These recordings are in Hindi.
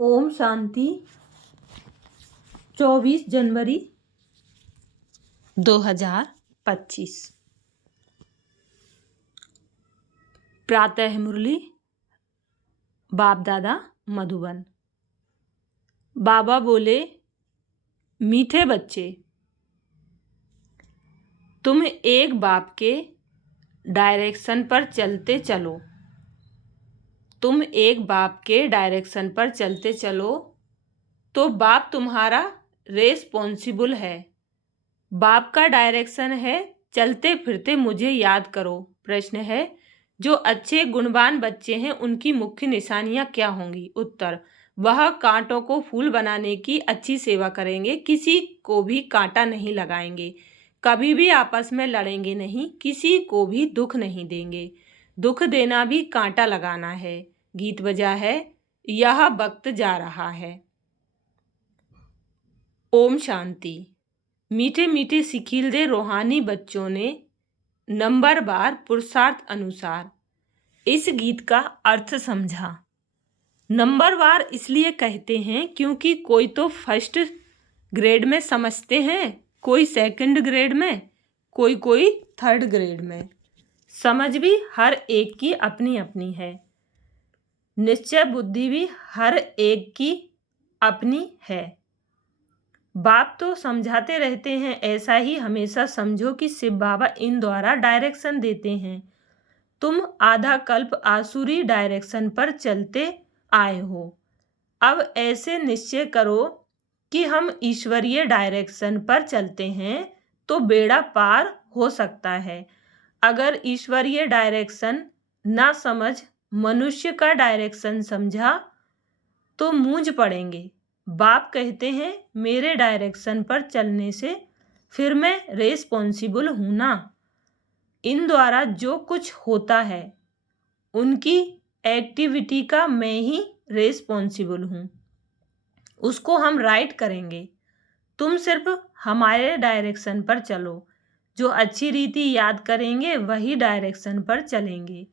ओम शांति। 24 जनवरी 2025। प्रातः मुरली बाप दादा मधुबन। बाबा बोले, मीठे बच्चे, तुम एक बाप के डायरेक्शन पर चलते चलो। तुम एक बाप के डायरेक्शन पर चलते चलो तो बाप तुम्हारा रेस्पॉन्सिबल है। बाप का डायरेक्शन है चलते फिरते मुझे याद करो। प्रश्न है, जो अच्छे गुणवान बच्चे हैं उनकी मुख्य निशानियां क्या होंगी? उत्तर, वह कांटों को फूल बनाने की अच्छी सेवा करेंगे, किसी को भी कांटा नहीं लगाएंगे, कभी भी आपस में लड़ेंगे नहीं, किसी को भी दुख नहीं देंगे। दुख देना भी कांटा लगाना है। गीत बजा है, यह वक्त जा रहा है। ओम शांति। मीठे मीठे सिखिल दे रूहानी बच्चों ने नंबरवार पुरुषार्थ अनुसार इस गीत का अर्थ समझा। नंबरवार इसलिए कहते हैं क्योंकि कोई तो फर्स्ट ग्रेड में समझते हैं, कोई सेकंड ग्रेड में, कोई थर्ड ग्रेड में। समझ भी हर एक की अपनी अपनी है, निश्चय बुद्धि भी हर एक की अपनी है। बाप तो समझाते रहते हैं, ऐसा ही हमेशा समझो कि शिव बाबा इन द्वारा डायरेक्शन देते हैं। तुम आधा कल्प आसुरी डायरेक्शन पर चलते आए हो, अब ऐसे निश्चय करो कि हम ईश्वरीय डायरेक्शन पर चलते हैं तो बेड़ा पार हो सकता है। अगर ईश्वरीय डायरेक्शन ना समझ मनुष्य का डायरेक्शन समझा तो मूंझ पड़ेंगे। बाप कहते हैं, मेरे डायरेक्शन पर चलने से फिर मैं रेस्पॉन्सिबल हूं ना। इन द्वारा जो कुछ होता है उनकी एक्टिविटी का मैं ही रेस्पॉन्सिबल हूं, उसको हम राइट करेंगे। तुम सिर्फ हमारे डायरेक्शन पर चलो, जो अच्छी रीति याद करेंगे वही डायरेक्शन पर चलेंगे।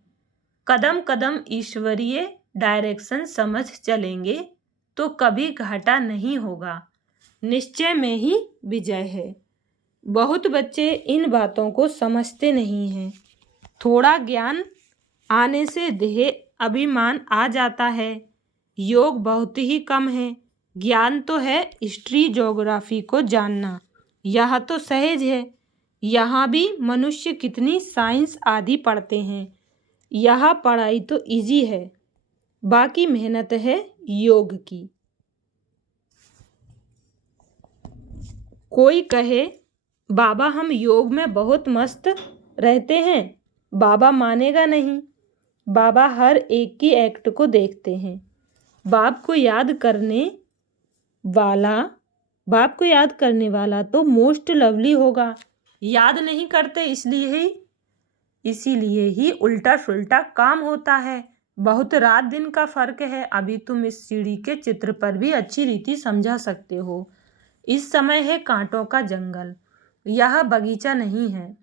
कदम कदम ईश्वरीय डायरेक्शन समझ चलेंगे तो कभी घाटा नहीं होगा, निश्चय में ही विजय है। बहुत बच्चे इन बातों को समझते नहीं हैं। थोड़ा ज्ञान आने से देह अभिमान आ जाता है। योग बहुत ही कम है। ज्ञान तो है हिस्ट्री ज्योग्राफी को जानना, यह तो सहज है। यहाँ भी मनुष्य कितनी साइंस आदि पढ़ते हैं, यह पढ़ाई तो इजी है, बाकी मेहनत है योग की। कोई कहे, बाबा हम योग में बहुत मस्त रहते हैं, बाबा मानेगा नहीं। बाबा हर एक की एक्ट को देखते हैं। बाप को याद करने वाला तो मोस्ट लवली होगा। याद नहीं करते, इसीलिए ही उल्टा सुल्टा काम होता है। बहुत रात दिन का फर्क है। अभी तुम इस सीढ़ी के चित्र पर भी अच्छी रीति समझा सकते हो। इस समय है कांटों का जंगल, यह बगीचा नहीं है।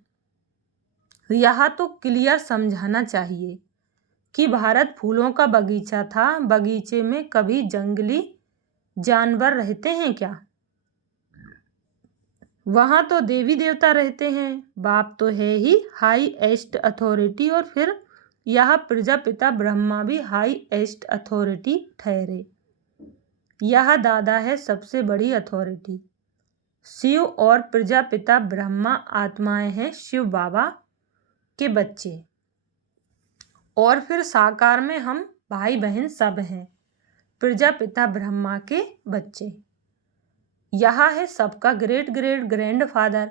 यह तो क्लियर समझाना चाहिए कि भारत फूलों का बगीचा था। बगीचे में कभी जंगली जानवर रहते हैं क्या? वहाँ तो देवी देवता रहते हैं। बाप तो है ही हाईएस्ट अथॉरिटी, और फिर यह प्रजापिता ब्रह्मा भी हाईएस्ट अथॉरिटी ठहरे। यह दादा है सबसे बड़ी अथॉरिटी। शिव और प्रजापिता ब्रह्मा आत्माएं हैं शिव बाबा के बच्चे, और फिर साकार में हम भाई बहन सब हैं प्रजापिता ब्रह्मा के बच्चे। यह है सबका ग्रेट ग्रेट ग्रैंडफादर।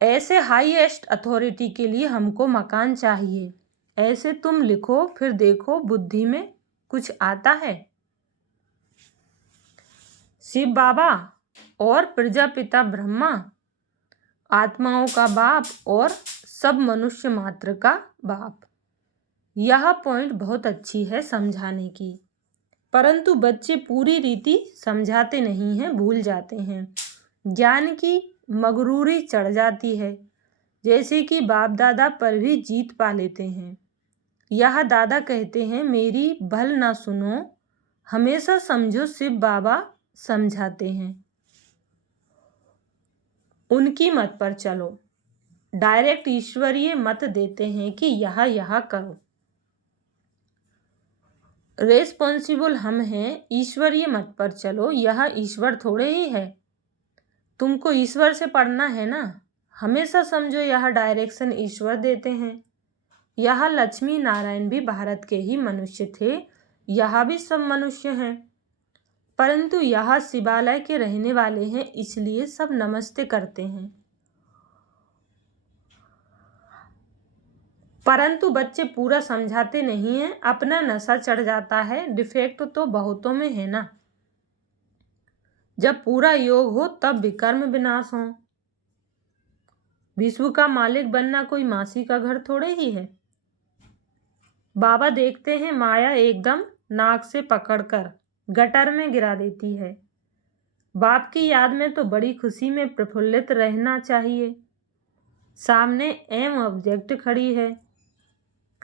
ऐसे हाईएस्ट अथॉरिटी के लिए हमको मकान चाहिए। ऐसे तुम लिखो, फिर देखो बुद्धि में कुछ आता है। शिव बाबा और प्रजापिता ब्रह्मा आत्माओं का बाप और सब मनुष्य मात्र का बाप। यह पॉइंट बहुत अच्छी है समझाने की, परंतु बच्चे पूरी रीति समझाते नहीं हैं, भूल जाते हैं। ज्ञान की मगरूरी चढ़ जाती है, जैसे कि बाप दादा पर भी जीत पा लेते हैं। यह दादा कहते हैं, मेरी भल ना सुनो हमेशा समझो शिव बाबा समझाते हैं, उनकी मत पर चलो। डायरेक्ट ईश्वरीय मत देते हैं कि यह करो। रेस्पॉन्सिबल हम हैं, ईश्वरीय मत पर चलो, यह ईश्वर थोड़े ही है। तुमको ईश्वर से पढ़ना है ना। हमेशा समझो यह डायरेक्शन ईश्वर देते हैं। यह लक्ष्मी नारायण भी भारत के ही मनुष्य थे, यह भी सब मनुष्य हैं, परंतु यह शिवालय के रहने वाले हैं, इसलिए सब नमस्ते करते हैं। परंतु बच्चे पूरा समझाते नहीं हैं, अपना नशा चढ़ जाता है। डिफेक्ट तो बहुतों में है ना। जब पूरा योग हो तब विकर्म विनाश हो। विश्व का मालिक बनना कोई मासी का घर थोड़े ही है। बाबा देखते हैं माया एकदम नाक से पकड़कर गटर में गिरा देती है। बाप की याद में तो बड़ी खुशी में प्रफुल्लित रहना चाहिए। सामने एम ऑब्जेक्ट खड़ी है,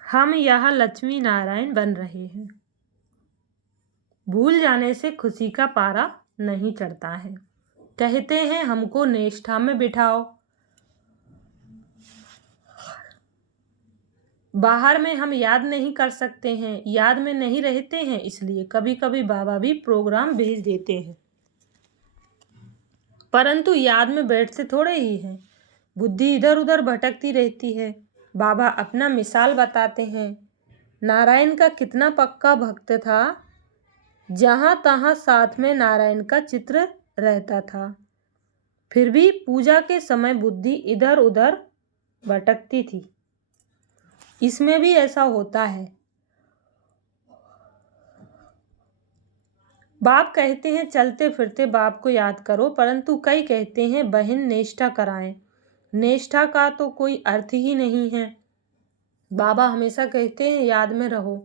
हम यहाँ लक्ष्मी नारायण बन रहे हैं। भूल जाने से खुशी का पारा नहीं चढ़ता है। कहते हैं हमको निष्ठा में बिठाओ। बाहर में हम याद नहीं कर सकते हैं, याद में नहीं रहते हैं, इसलिए कभी कभी बाबा भी प्रोग्राम भेज देते हैं, परंतु याद में बैठते थोड़े ही हैं। बुद्धि इधर उधर भटकती रहती है। बाबा अपना मिसाल बताते हैं। नारायण का कितना पक्का भक्त था, जहां तहां साथ में नारायण का चित्र रहता था, फिर भी पूजा के समय बुद्धि इधर उधर भटकती थी। इसमें भी ऐसा होता है। बाप कहते हैं चलते फिरते बाप को याद करो, परंतु कई कहते हैं बहन निष्ठा कराएं। निष्ठा का तो कोई अर्थ ही नहीं है। बाबा हमेशा कहते हैं याद में रहो।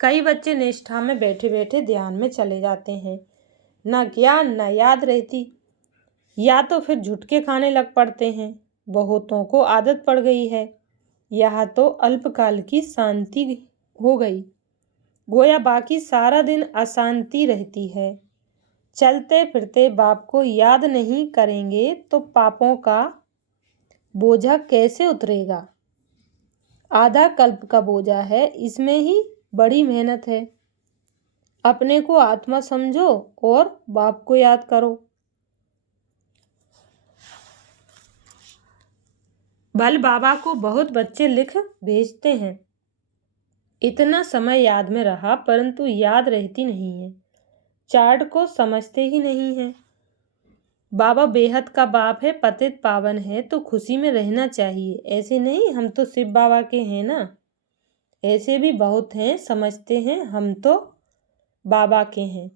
कई बच्चे निष्ठा में बैठे बैठे ध्यान में चले जाते हैं, न ज्ञान न याद रहती, या तो फिर झुटके खाने लग पड़ते हैं। बहुतों को आदत पड़ गई है। यह तो अल्पकाल की शांति हो गई, गोया बाकी सारा दिन अशांति रहती है। चलते फिरते बाप को याद नहीं करेंगे तो पापों का बोझा कैसे उतरेगा। आधा कल्प का बोझा है, इसमें ही बड़ी मेहनत है। अपने को आत्मा समझो और बाप को याद करो। भल बाबा को बहुत बच्चे लिख भेजते हैं, इतना समय याद में रहा, परंतु याद रहती नहीं है। चार्ट को समझते ही नहीं है। बाबा बेहद का बाप है, पतित पावन है, तो खुशी में रहना चाहिए। ऐसे नहीं हम तो शिव बाबा के हैं ना, ऐसे भी बहुत हैं, समझते हैं हम तो बाबा के हैं,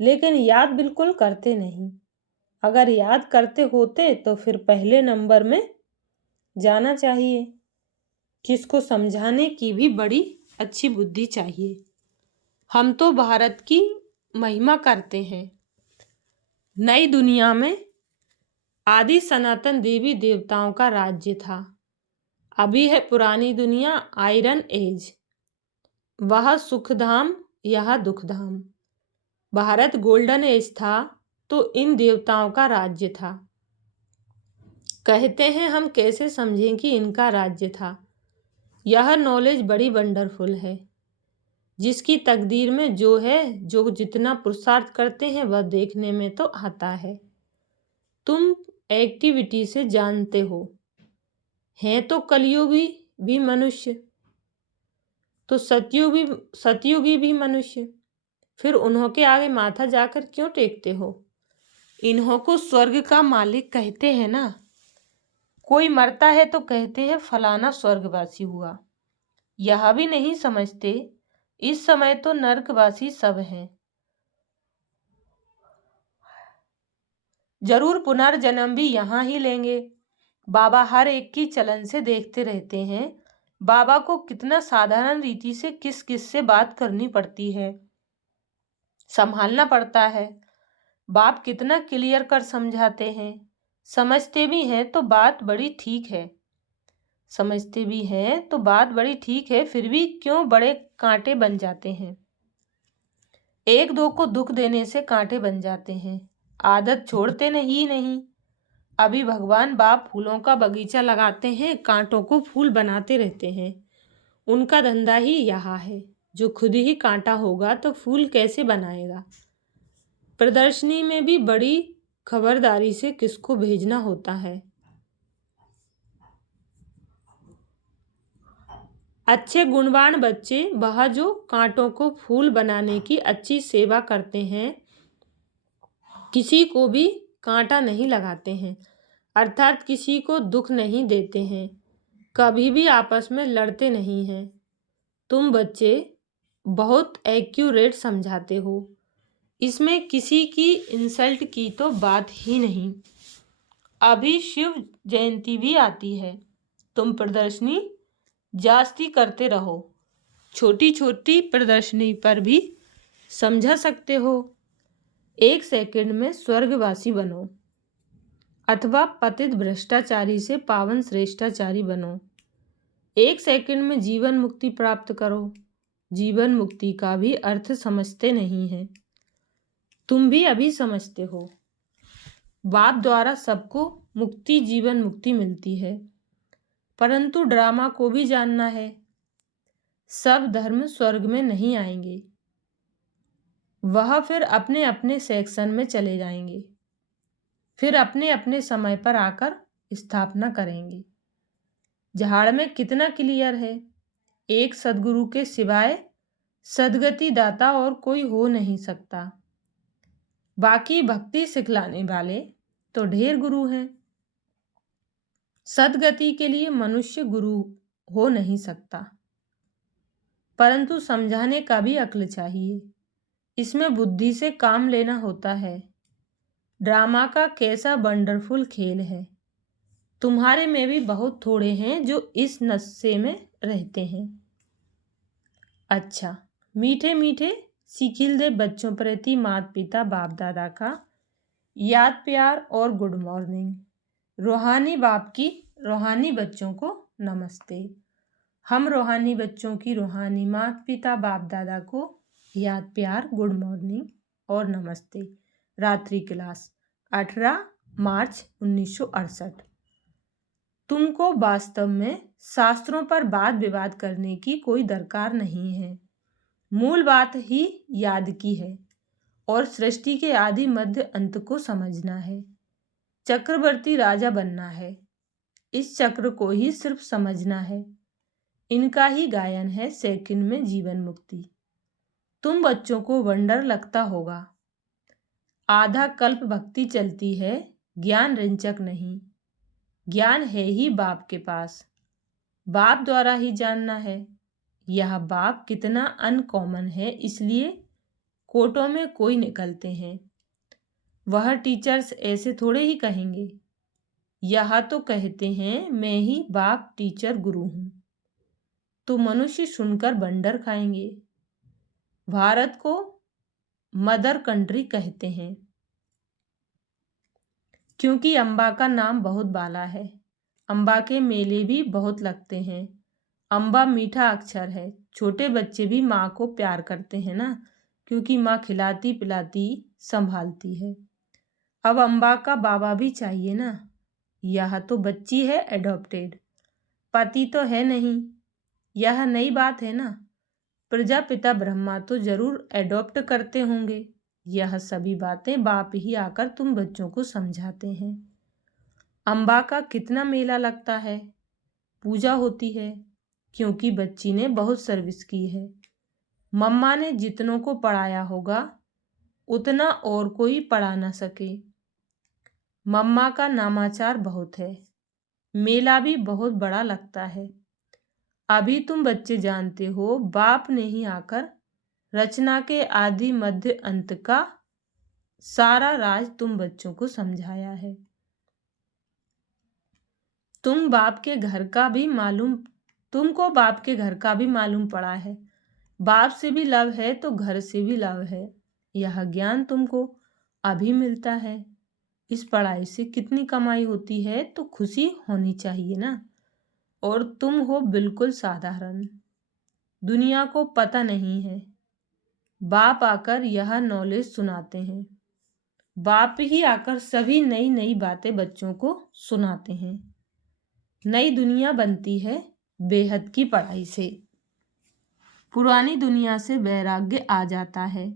लेकिन याद बिल्कुल करते नहीं। अगर याद करते होते तो फिर पहले नंबर में जाना चाहिए। किसको समझाने की भी बड़ी अच्छी बुद्धि चाहिए। हम तो भारत की महिमा करते हैं। नई दुनिया में आदि सनातन देवी देवताओं का राज्य था। अभी है पुरानी दुनिया, आयरन एज। वह सुखधाम, यह दुखधाम। भारत गोल्डन एज था तो इन देवताओं का राज्य था। कहते हैं हम कैसे समझें कि इनका राज्य था। यह नॉलेज बड़ी वंडरफुल है। जिसकी तकदीर में जो है, जो जितना पुरुषार्थ करते हैं वह देखने में तो आता है। तुम एक्टिविटी से जानते हो, हैं तो कलयुगी भी मनुष्य, तो सतयुगी भी मनुष्य, फिर उन्हों के आगे माथा जाकर क्यों टेकते हो। इन्हों को स्वर्ग का मालिक कहते हैं ना। कोई मरता है तो कहते हैं फलाना स्वर्गवासी हुआ। यह भी नहीं समझते इस समय तो नरकवासी सब हैं। जरूर पुनर्जन्म भी यहाँ ही लेंगे। बाबा हर एक की चलन से देखते रहते हैं। बाबा को कितना साधारण रीति से किस किस से बात करनी पड़ती है, संभालना पड़ता है। बाप कितना क्लियर कर समझाते हैं। समझते भी हैं तो बात बड़ी ठीक है, समझते भी हैं तो बात बड़ी ठीक है, फिर भी क्यों बड़े कांटे बन जाते हैं। एक दो को दुख देने से कांटे बन जाते हैं, आदत छोड़ते नहीं। अभी भगवान बाप फूलों का बगीचा लगाते हैं, कांटों को फूल बनाते रहते हैं। उनका धंधा ही यहाँ है। जो खुद ही कांटा होगा तो फूल कैसे बनाएगा। प्रदर्शनी में भी बड़ी खबरदारी से किसको भेजना होता है। अच्छे गुणवान बच्चे वह जो कांटों को फूल बनाने की अच्छी सेवा करते हैं, किसी को भी कांटा नहीं लगाते हैं, अर्थात किसी को दुख नहीं देते हैं, कभी भी आपस में लड़ते नहीं हैं। तुम बच्चे बहुत एक्यूरेट समझाते हो, इसमें किसी की इंसल्ट की तो बात ही नहीं। अभी शिव जयंती भी आती है, तुम प्रदर्शनी जास्ती करते रहो। छोटी छोटी प्रदर्शनी पर भी समझा सकते हो। 1 सेकंड में स्वर्गवासी बनो अथवा पतित भ्रष्टाचारी से पावन श्रेष्ठाचारी बनो। 1 सेकंड में जीवन मुक्ति प्राप्त करो। जीवन मुक्ति का भी अर्थ समझते नहीं हैं। तुम भी अभी समझते हो। बाप द्वारा सबको मुक्ति, जीवन मुक्ति मिलती है, परंतु ड्रामा को भी जानना है। सब धर्म स्वर्ग में नहीं आएंगे, वह फिर अपने अपने सेक्शन में चले जाएंगे, फिर अपने अपने समय पर आकर स्थापना करेंगे। झाड़ में कितना क्लियर है, एक सदगुरु के सिवाय सदगति दाता और कोई हो नहीं सकता। बाकी भक्ति सिखलाने वाले तो ढेर गुरु हैं। सदगति के लिए मनुष्य गुरु हो नहीं सकता, परंतु समझाने का भी अक्ल चाहिए। इसमें बुद्धि से काम लेना होता है। ड्रामा का कैसा वंडरफुल खेल है। तुम्हारे में भी बहुत थोड़े हैं जो इस नशे में रहते हैं। अच्छा, मीठे मीठे सिखिलदे बच्चों प्रति माता पिता बाप दादा का याद प्यार और गुड मॉर्निंग। रूहानी बाप की रूहानी बच्चों को नमस्ते। हम रूहानी बच्चों की रूहानी माता पिता बाप दादा को याद प्यार, गुड मॉर्निंग और नमस्ते। रात्रि क्लास 18 मार्च 1968। तुमको वास्तव में शास्त्रों पर वाद विवाद करने की कोई दरकार नहीं है। मूल बात ही याद की है और सृष्टि के आदि मध्य अंत को समझना है। चक्रवर्ती राजा बनना है, इस चक्र को ही सिर्फ समझना है। इनका ही गायन है सेकंड में जीवन मुक्ति। तुम बच्चों को वंडर लगता होगा। आधा कल्प भक्ति चलती है, ज्ञान रिंचक नहीं। ज्ञान है ही बाप के पास, बाप द्वारा ही जानना है। यह बाप कितना अनकॉमन है, इसलिए कोटों में कोई निकलते हैं। वह टीचर्स ऐसे थोड़े ही कहेंगे। यह तो कहते हैं मैं ही बाप टीचर गुरु हूं, तो मनुष्य सुनकर बंडर खाएंगे। भारत को मदर कंट्री कहते हैं क्योंकि अम्बा का नाम बहुत बाला है। अम्बा के मेले भी बहुत लगते हैं। अम्बा मीठा अक्षर है। छोटे बच्चे भी माँ को प्यार करते हैं ना, क्योंकि माँ खिलाती पिलाती संभालती है। अब अम्बा का बाबा भी चाहिए ना। यह तो बच्ची है एडॉप्टेड, पति तो है नहीं। यह नई बात है ना। प्रजापिता ब्रह्मा तो जरूर एडॉप्ट करते होंगे। यह सभी बातें बाप ही आकर तुम बच्चों को समझाते हैं। अम्बा का कितना मेला लगता है, पूजा होती है, क्योंकि बच्ची ने बहुत सर्विस की है। मम्मा ने जितनों को पढ़ाया होगा उतना और कोई पढ़ा ना सके। मम्मा का नामाचार बहुत है, मेला भी बहुत बड़ा लगता है। अभी तुम बच्चे जानते हो, बाप ने ही आकर रचना के आदि मध्य अंत का सारा राज तुम बच्चों को समझाया है। तुमको बाप के घर का भी मालूम पड़ा है। बाप से भी लव है तो घर से भी लव है। यह ज्ञान तुमको अभी मिलता है। इस पढ़ाई से कितनी कमाई होती है तो खुशी होनी चाहिए ना। और तुम हो बिल्कुल साधारण, दुनिया को पता नहीं है। बाप आकर यह नॉलेज सुनाते हैं। बाप ही आकर सभी नई नई बातें बच्चों को सुनाते हैं। नई दुनिया बनती है बेहद की पढ़ाई से। पुरानी दुनिया से वैराग्य आ जाता है।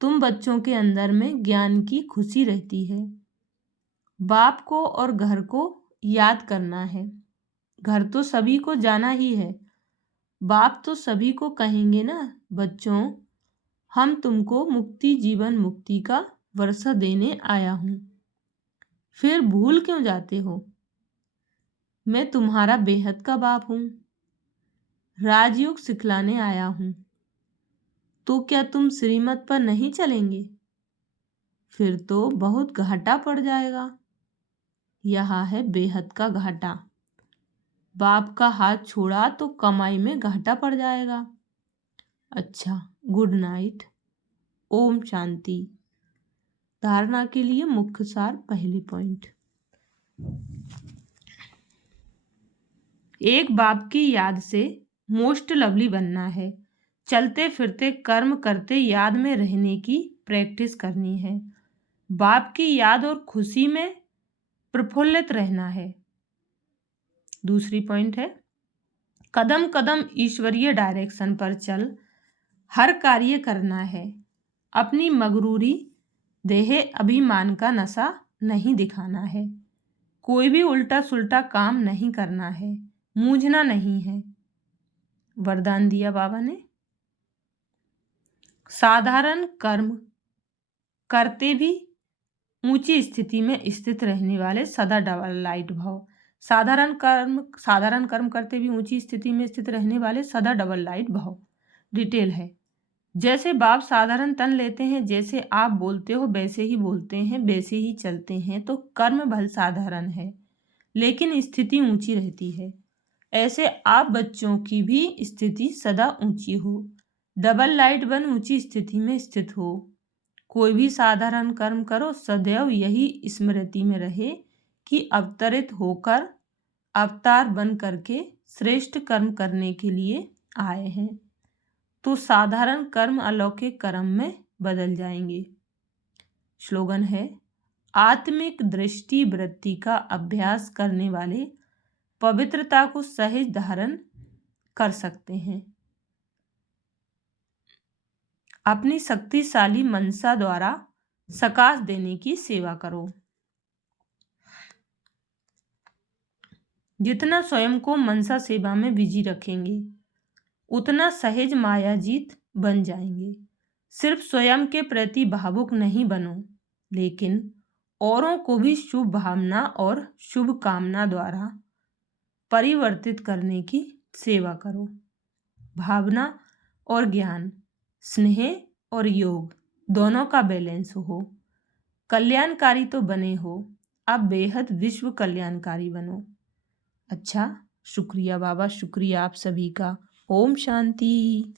तुम बच्चों के अंदर में ज्ञान की खुशी रहती है। बाप को और घर को याद करना है। घर तो सभी को जाना ही है। बाप तो सभी को कहेंगे ना, बच्चों हम तुमको मुक्ति जीवन मुक्ति का वर्षा देने आया हूं, फिर भूल क्यों जाते हो? मैं तुम्हारा बेहद का बाप हूं, राजयोग सिखलाने आया हूं। तो क्या तुम श्रीमत पर नहीं चलेंगे? फिर तो बहुत घाटा पड़ जाएगा। यह है बेहद का घाटा। बाप का हाथ छोड़ा तो कमाई में घाटा पड़ जाएगा। अच्छा, गुड नाइट। ओम शांति। धारणा के लिए मुख्य सार। पहली पॉइंट, एक बाप की याद से मोस्ट लवली बनना है। चलते फिरते कर्म करते याद में रहने की प्रैक्टिस करनी है। बाप की याद और खुशी में प्रफुल्लित रहना है। दूसरी पॉइंट है, कदम कदम ईश्वरीय डायरेक्शन पर चल हर कार्य करना है। अपनी मगरूरी देह अभिमान का नशा नहीं दिखाना है। कोई भी उल्टा सुल्टा काम नहीं करना है। मूझना नहीं है। वरदान दिया बाबा ने, साधारण कर्म करते भी ऊंची स्थिति में स्थित रहने वाले सदा डबल लाइट भव। साधारण कर्म करते भी ऊंची स्थिति में स्थित रहने वाले सदा डबल लाइट भव। डिटेल है, जैसे बाप साधारण तन लेते हैं, जैसे आप बोलते हो वैसे ही बोलते हैं, वैसे ही चलते हैं, तो कर्म भल साधारण है लेकिन स्थिति ऊंची रहती है। ऐसे आप बच्चों की भी स्थिति सदा ऊंची हो। डबल लाइट बन ऊंची स्थिति में स्थित हो। कोई भी साधारण कर्म करो, सदैव यही स्मृति में रहे कि अवतरित होकर अवतार बन करके श्रेष्ठ कर्म करने के लिए आए हैं। तो साधारण कर्म अलौकिक कर्म में बदल जाएंगे। स्लोगन है, आत्मिक दृष्टि वृत्ति का अभ्यास करने वाले पवित्रता को सहज धारण कर सकते हैं। अपनी शक्तिशाली मनसा द्वारा सकाश देने की सेवा करो। जितना स्वयं को मनसा सेवा में बिजी रखेंगे उतना सहज मायाजीत बन जाएंगे। सिर्फ स्वयं के प्रति भावुक नहीं बनो, लेकिन औरों को भी शुभ भावना और शुभ कामना द्वारा परिवर्तित करने की सेवा करो। भावना और ज्ञान, स्नेह और योग दोनों का बैलेंस हो। कल्याणकारी तो बने हो, अब बेहद विश्व कल्याणकारी बनो। अच्छा, शुक्रिया बाबा, शुक्रिया आप सभी का। ओम शांति।